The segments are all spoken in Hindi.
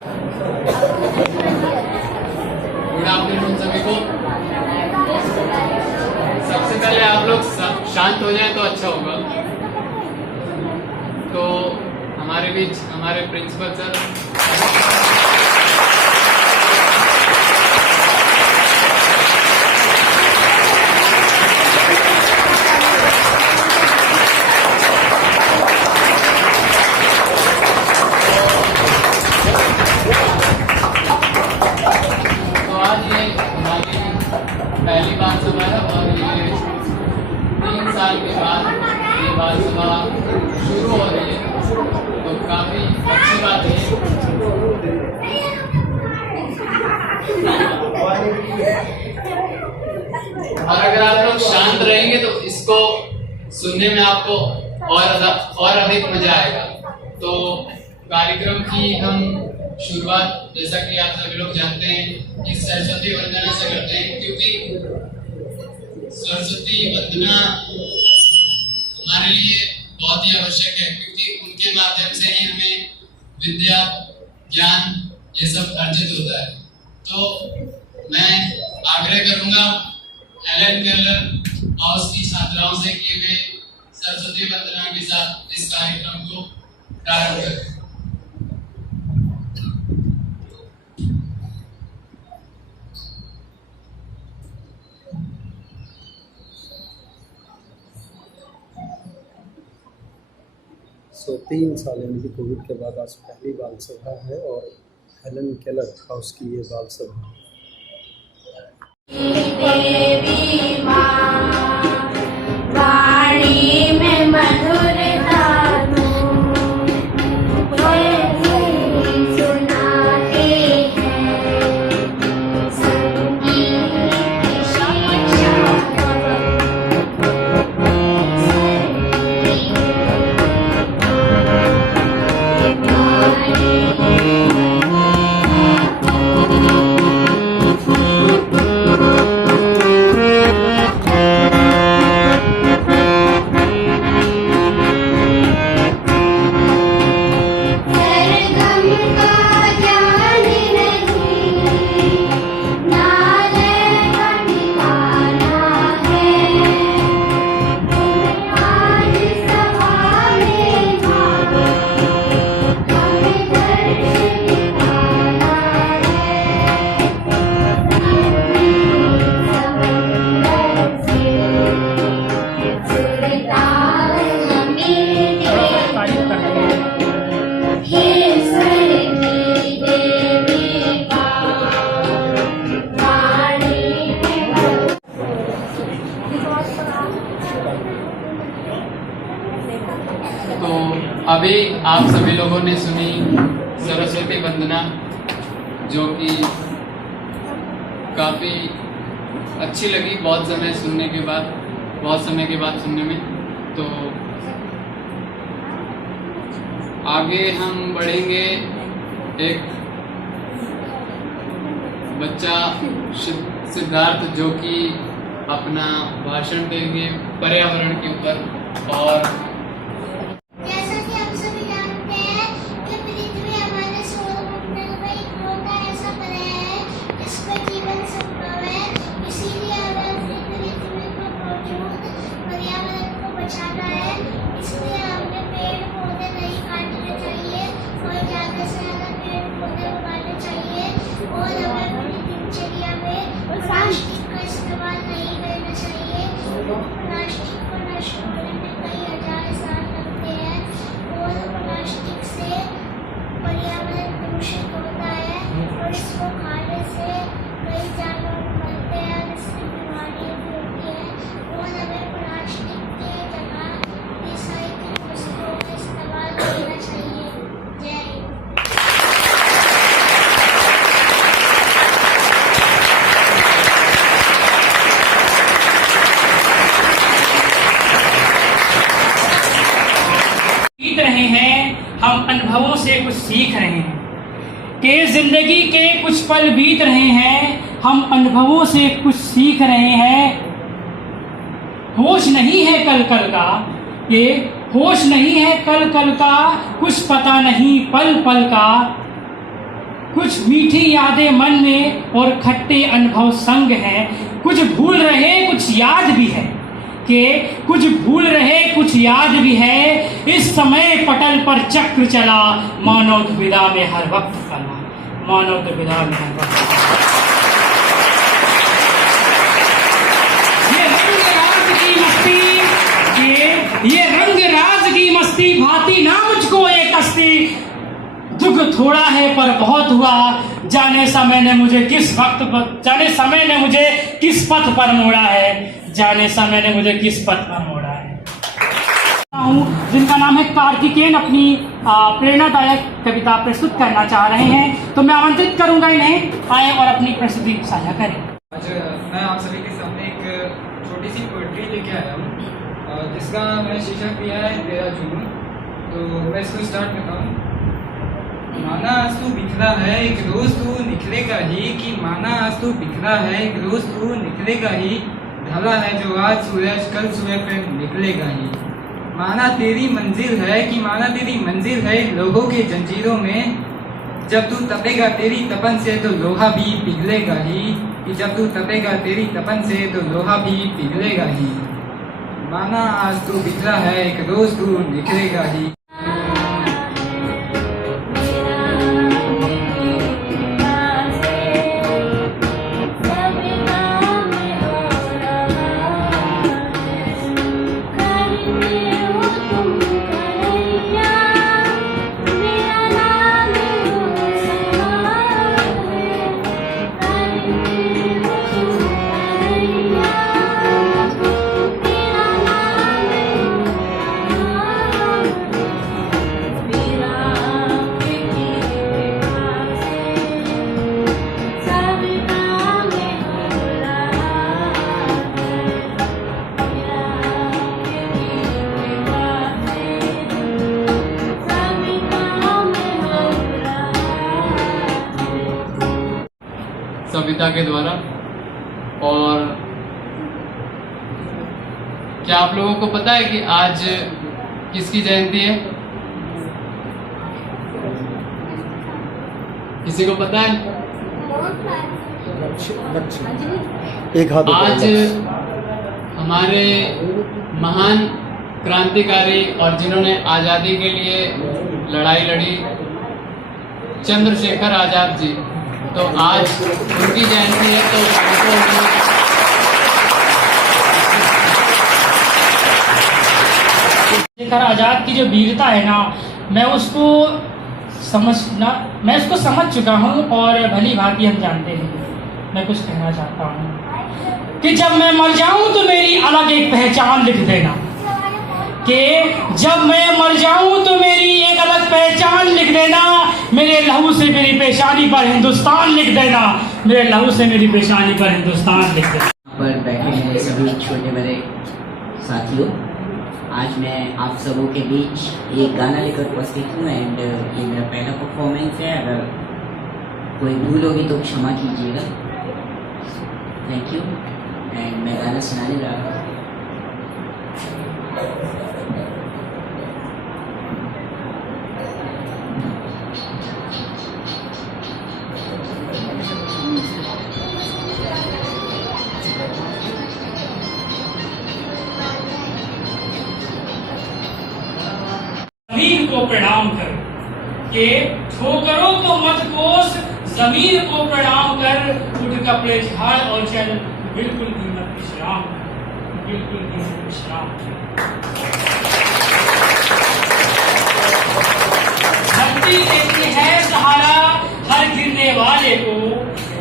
गुड आफ्टरनून सभी को। सबसे पहले आप लोग शांत हो जाए तो अच्छा होगा। तो हमारे बीच हमारे प्रिंसिपल सर पहली बार सभा है और ये 3 साल के बाद ये बाल सभा शुरू हो रही है, तो काफ़ी अच्छी बात है। और अगर आप लोग शांत रहेंगे तो इसको सुनने में आपको और अधिक मजा आएगा। तो कार्यक्रम की हम शुरुआत जैसा कि आप सभी लोग जानते हैं कि सरस्वती वंदना से करते हैं, क्योंकि सरस्वती वंदना हमारे लिए बहुत ही आवश्यक है, क्योंकि उनके माध्यम से ही हमें विद्या ज्ञान ये सब अर्जित होता है। तो मैं आग्रह करूंगा हेलेन केलर और उसकी छात्राओं से कि वे सरस्वती वंदना के साथ इस कार्यक्रम को प्रारंभ करें। तो 3 साल यानी कि कोविड के बाद आज पहली बाल सभा है और हेलेन केलर हाउस की ये बाल सभा तो अभी आप सभी लोगों ने सुनी सरस्वती वंदना, जो कि काफ़ी अच्छी लगी बहुत समय के बाद सुनने में। तो आगे हम बढ़ेंगे। एक बच्चा सिद्धार्थ जो कि अपना भाषण देंगे पर्यावरण के ऊपर। और हम अनुभवों से कुछ सीख रहे हैं कि जिंदगी के कुछ पल बीत रहे हैं, हम अनुभवों से कुछ सीख रहे हैं। होश नहीं है कल कल का, ये होश नहीं है कल कल का, कुछ पता नहीं पल पल का। कुछ मीठी यादें मन में और खट्टे अनुभव संग हैं। कुछ भूल रहे कुछ याद भी है कि कुछ भूल रहे कुछ याद भी है। इस समय पटल पर चक्र चला, मानव दुविधा में हर वक्त फला, मानव दुविधा में हर वक्त फला। ये रंग राज की मस्ती, ये रंग राज की मस्ती भाती ना मुझको एक हस्ती। दुख थोड़ा है पर बहुत हुआ, जाने समय ने मुझे किस वक्त जाने समय ने मुझे किस पथ पर मोड़ा है, जाने समय ने मुझे किस पथ पर मोड़ा है। जिनका नाम है कार्तिकेयन अपनी प्रेरणादायक कविता प्रस्तुत करना चाह रहे हैं, तो मैं आमंत्रित करूंगा इन्हें आए और अपनी प्रस्तुति साझा करें। आज मैं आप सभी के सामने एक छोटी सी पोइट्री लेके आया हूँ, जिसका मैंने शीर्षक दिया है 13 जून। तो मैं इसको स्टार्ट करता हूँ। माना आज तू बिखरा है एक रोज तू निकलेगा ही, कि माना आज तू बिखरा है एक रोज तू निकलेगा ही। ढला है जो आज सूरज कल सुबह फिर निकलेगा ही। माना तेरी मंजिल है कि माना तेरी मंजिल है लोगों के जंजीरों में। जब तू तपेगा तेरी तपन से तो लोहा भी पिघलेगा ही, कि जब तू तपेगा तेरी तपन से तो लोहा भी पिघलेगा ही। माना आज तू बिखरा है एक रोज तू निकलेगा ही। सविता के द्वारा। और क्या आप लोगों को पता है कि आज किसकी जयंती है? किसी को पता है? एक हाथ आज हमारे महान क्रांतिकारी और जिन्होंने आज़ादी के लिए लड़ाई लड़ी, चंद्रशेखर आज़ाद जी, तो आज उनकी जयंती है। तो चंद्रशेखर आजाद की जो वीरता है ना, मैं उसको समझ चुका हूँ और भली भांति हम जानते हैं। मैं कुछ कहना चाहता हूँ कि जब मैं मर जाऊं तो मेरी अलग एक पहचान लिख देना, कि जब मैं मर जाऊं तो मेरी एक अलग पहचान लिख देना। मेरे लहू से मेरी पेशानी पर हिंदुस्तान लिख देना, मेरे लहू से मेरी पेशानी पर हिंदुस्तान लिख देना। पर बैठे हैं सभी छोटे बड़े साथियों, आज मैं आप सबों के बीच एक गाना लेकर उपस्थित हूँ एंड ये मेरा पहला परफॉर्मेंस है। अगर कोई भूल होगी तो क्षमा कीजिएगा। Thank you. एंड मैं गाना सुनाने जा रहा हूँ। जमीन को प्रणाम कर, के ठोकरों को मत कोस, जमीन को प्रणाम कर। उठ कपड़े झाड़ और चल, बिल्कुल भी मत विश्राम, बिल्कुल भी मत विश्राम। धरती देती है सहारा हर गिरने वाले को,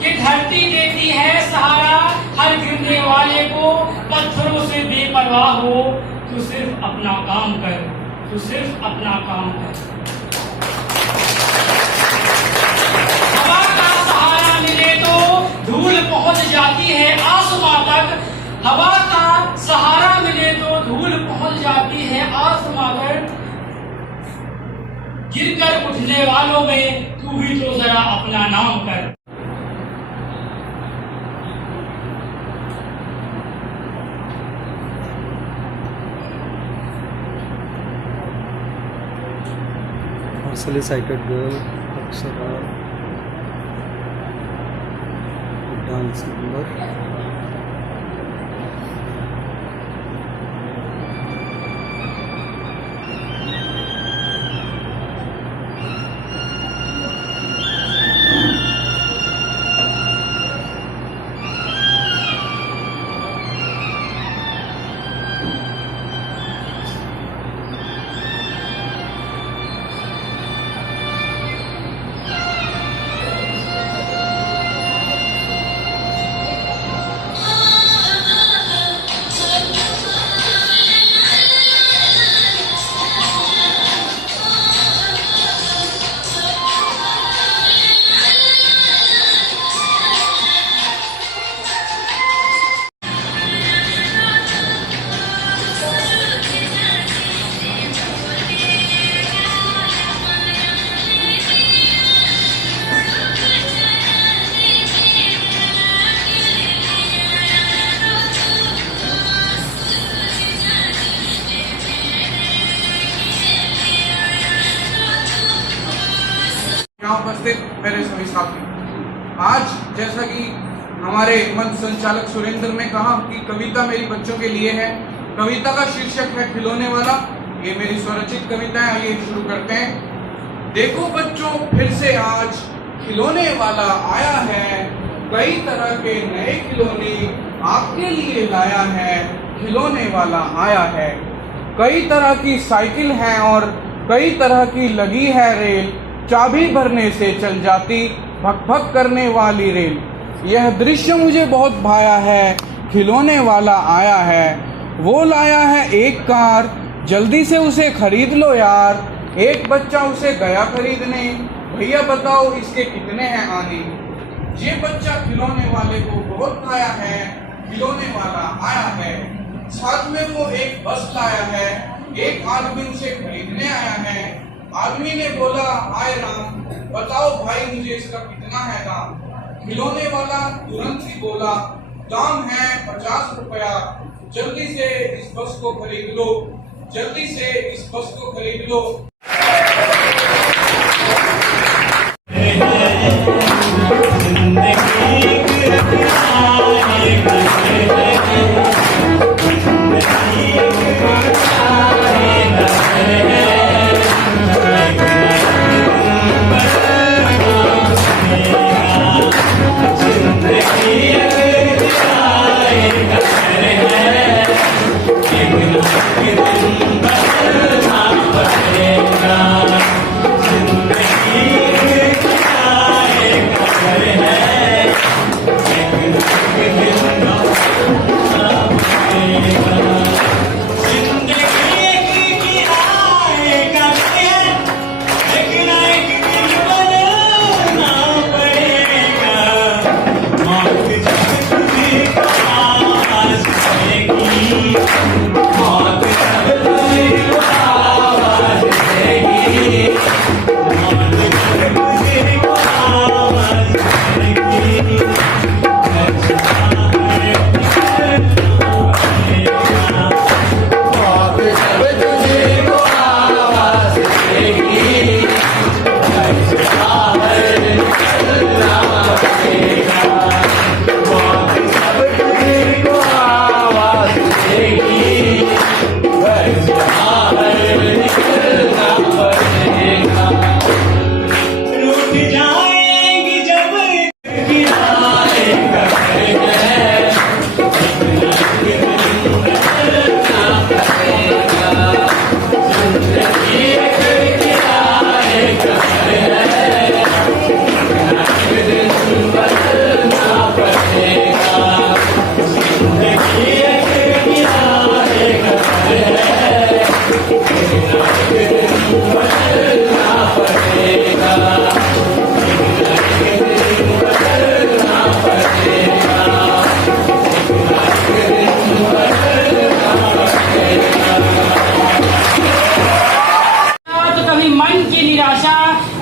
कि धरती देती है सहारा हर गिरने वाले को। पत्थरों से बेपरवाह हो, तू सिर्फ अपना काम कर, तू सिर्फ अपना काम कर। हवा का सहारा मिले तो धूल पहुंच जाती है आसमां तक। हवा का सहारा मिले तो धूल पहुंच जाती है आसमां तक। गिरकर उठने वालों में तू भी तो जरा अपना नाम कर। partially sighted girl, Aksara, dance number. यहाँ उपस्थित मेरे सभी साथी, आज जैसा कि हमारे मंच संचालक सुरेंद्र ने कहा कि कविता मेरी बच्चों के लिए है। कविता का शीर्षक है खिलौने वाला। ये मेरी स्वरचित कविता है। आइए शुरू करते हैं। देखो बच्चों, फिर से आज खिलौने वाला आया है। कई तरह के नए खिलौने आपके लिए लाया है। खिलौने वाला आया है। कई तरह की साइकिल है और कई तरह की लगी है रेल। चाबी भरने से चल जाती भक भक करने वाली रेल। यह दृश्य मुझे बहुत भाया है। खिलौने वाला आया है। वो लाया है एक कार, जल्दी से उसे खरीद लो यार। एक बच्चा उसे गया खरीदने, भैया बताओ इसके कितने हैं आने। ये बच्चा खिलौने वाले को बहुत भाया है। खिलौने वाला आया है। साथ में वो एक बस लाया है। एक आदमी उसे खरीदने आया है। आदमी ने बोला, हाय राम, बताओ भाई मुझे इसका कितना है दाम। खिलौने वाला तुरंत ही बोला, दाम है 50 रुपया। जल्दी से इस बस को खरीद लो। जल्दी से इस बस को खरीद लो।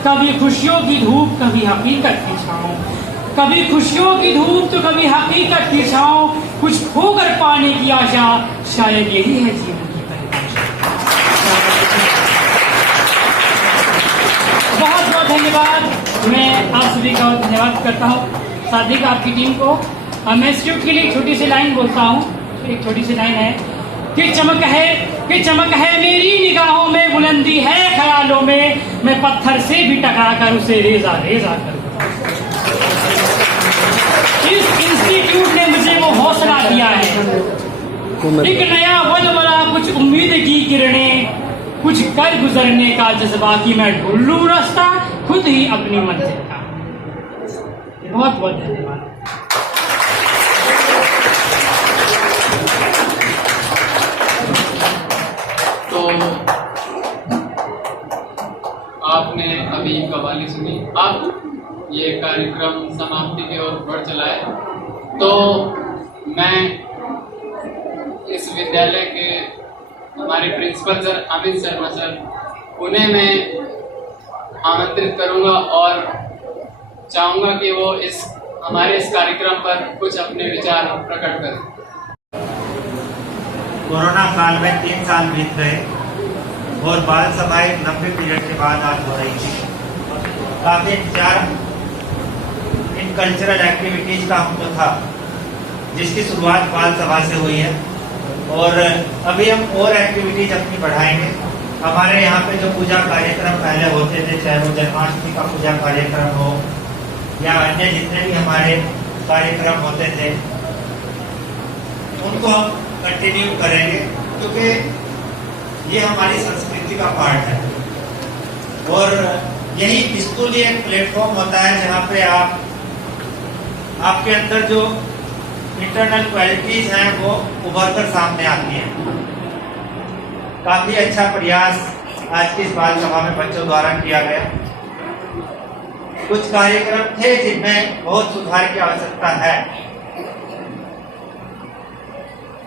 कभी खुशियों की धूप, कभी हकीकत की छाँव। कभी खुशियों की धूप तो कभी हकीकत की छाँव। कुछ खोकर पाने की आशा, शायद यही है जीवन की परिभाषा। बहुत बहुत धन्यवाद। मैं आप सभी का धन्यवाद करता हूँ। सादिक आपकी टीम को। मैं इस ट्यूट के लिए एक छोटी सी लाइन बोलता हूँ, एक छोटी सी लाइन है कि चमक है मेरी निगाहों में, बुलंदी है ख्यालों में, मैं पत्थर से भी टकरा कर उसे रेजा रेजा कर। इस इंस्टीट्यूट ने मुझे वो हौसला दिया है, एक नया वन बना, कुछ उम्मीद की किरणें, कुछ कर गुजरने का जज्बा कि मैं ढूंढ लूं रास्ता खुद ही अपनी मंजिल का। बहुत बहुत धन्यवाद। तो आपने अभी कव्वाली सुनी, अब ये कार्यक्रम समाप्ति की ओर बढ़ चला है। तो मैं इस विद्यालय के हमारे principal sir Amit Sharma sir, उन्हें मैं आमंत्रित करूंगा और चाहूंगा कि वो हमारे इस कार्यक्रम पर कुछ अपने विचार प्रकट करें। कोरोना काल में 3 साल बीत गए और बाल सभा एक लंबे पीरियड के बाद आज हो रही थी। काफी इंतजार इन कल्चरल एक्टिविटीज का हमको था, जिसकी शुरुआत बाल सभा से हुई है और अभी हम और एक्टिविटीज अपनी बढ़ाएंगे। हमारे यहाँ पे जो पूजा कार्यक्रम पहले होते थे, चाहे वो जन्माष्टमी का पूजा कार्यक्रम हो या अन्य जितने भी हमारे कार्यक्रम होते थे, उनको हम कंटिन्यू करेंगे, क्योंकि ये हमारी संस्कृति का पार्ट है। और यही स्कूल ही एक प्लेटफॉर्म होता है जहाँ पे आपके अंदर जो इंटरनल क्वालिटीज हैं वो उभर कर सामने आती हैं। काफी अच्छा प्रयास आज की इस बाल सभा में बच्चों द्वारा किया गया। कुछ कार्यक्रम थे जिनमें बहुत सुधार की आवश्यकता है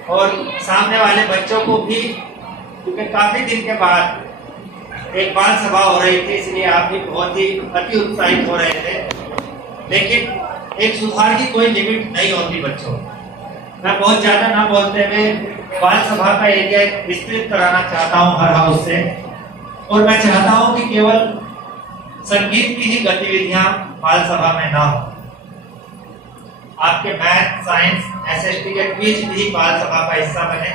और सामने वाले बच्चों को भी, क्योंकि काफी दिन के बाद एक बाल सभा हो रही थी, इसलिए आप भी बहुत ही अति उत्साहित हो रहे थे। लेकिन एक सुधार की कोई लिमिट नहीं होती बच्चों। मैं बहुत ज्यादा ना बोलते हुए बाल सभा का एरिया विस्तृत कराना चाहता हूँ हर हाउस से, और मैं चाहता हूँ कि केवल संगीत की ही गतिविधियां बाल सभा में ना हो। आपके मैथ, साइंस, एसएसटी के क्विज भी बाल सभा का हिस्सा बने।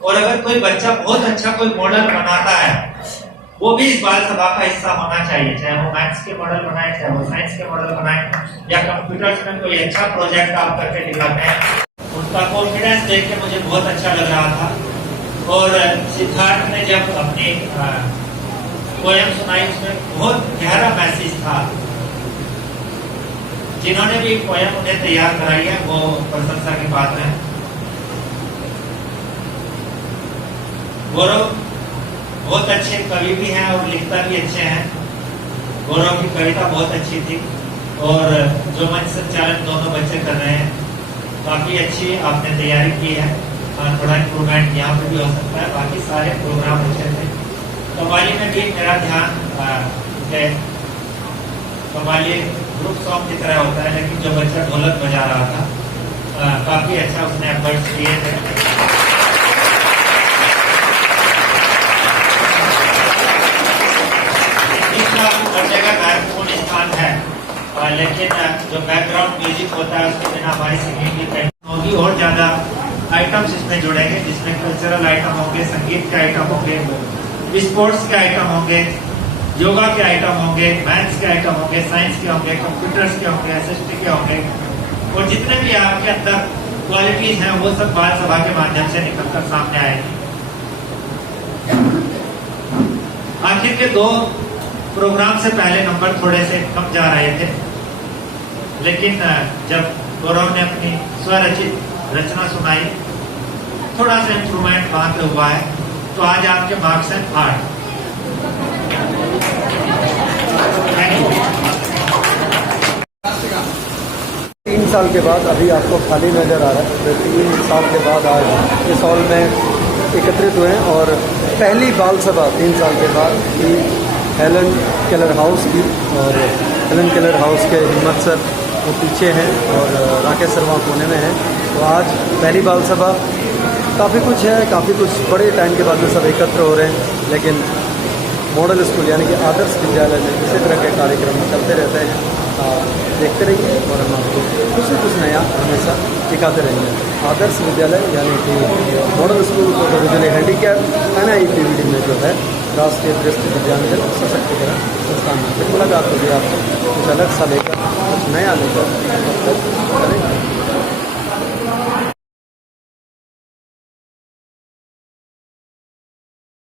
और अगर कोई बच्चा बहुत अच्छा कोई मॉडल बनाता है, वो भी इस बाल सभा का हिस्सा होना चाहिए, चाहे वो मैथ्स के मॉडल बनाए, चाहे वो साइंस के मॉडल बनाए, या कंप्यूटर्स में कोई अच्छा प्रोजेक्ट आप करके दिखाते हैं। उनका कॉन्फिडेंस देख के मुझे बहुत अच्छा लग रहा था। और सिद्धार्थ ने जब अपनी पोएम सुनाई, उसमें बहुत गहरा मैसेज था। जिन्होंने भी पोएम उन्हें तैयार कराई है वो प्रशंसा की बात है। गौरव बहुत अच्छे कवि भी हैं और लिखता भी अच्छे हैं। गौरव की कविता बहुत अच्छी थी और जो मंच संचालन दोनों बच्चे कर रहे हैं, काफी अच्छी आपने तैयारी की है। थोड़ा इम्प्रूवमेंट यहाँ पे भी हो सकता है। बाकी सारे प्रोग्राम अच्छे थे। कव्वाली में भी मेरा ध्यान कव्वाली ग्रुप सॉन्ग की तरह होता है, लेकिन जो बच्चा ढोलक बजा रहा था काफी अच्छा उसने एफर्ट्स किए थे। हर जगह महत्वपूर्ण स्थान है, लेकिन जो बैकग्राउंड म्यूजिक होता है उसके बिना हमारी सिंगिंग की प्रैक्टिस होगी। और ज्यादा आइटम्स इसमें जुड़ेंगे, जिसमें कल्चरल आइटम होंगे, संगीत के आइटम होंगे, स्पोर्ट्स के आइटम होंगे, योगा के आइटम होंगे, मैथ्स के आइटम होंगे, साइंस के होंगे, कंप्यूटर्स के होंगे, एसएसटी के होंगे। और जितने भी आपके अंदर क्वालिटीज हैं वो सब बाल सभा के माध्यम से निकलकर सामने आएगी। आखिर के 2 प्रोग्राम से पहले नंबर थोड़े से कम जा रहे थे, लेकिन जब गौरव ने अपनी स्वरचित रचना सुनाई, थोड़ा सा इम्प्रूवमेंट वहां पे हुआ है। तो आज आपके मार्क्स हैं 8। 3 साल के बाद अभी आपको खाली नज़र आ रहा है, तो 3 साल के बाद आज इस हॉल में एकत्रित हुए हैं और पहली बाल सभा 3 साल के बाद की हेलन केलर हाउस की। और हेलन केलर हाउस के हिम्मत सर वो पीछे हैं और राकेश शर्मा कोने में हैं। तो आज पहली बाल सभा, काफ़ी कुछ है, काफ़ी कुछ बड़े टाइम के बाद में सब एकत्र हो रहे हैं, लेकिन मॉडल स्कूल यानी कि आदर्श विद्यालय में इसी तरह के कार्यक्रम चलते रहते हैं। देखते रहिए और हम आपको कुछ नया हमेशा दिखाते रहेंगे। आदर्श विद्यालय यानी कि मॉडल स्कूल को विद्यालय हैंडीकैप NIPVD में जो है राष्ट्रीय दृष्टि दिव्यांगजन सशक्तिकरण संस्थान में फिर मुलाकात होगी आपको कुछ अलग सा लेकर कुछ नया लेकर।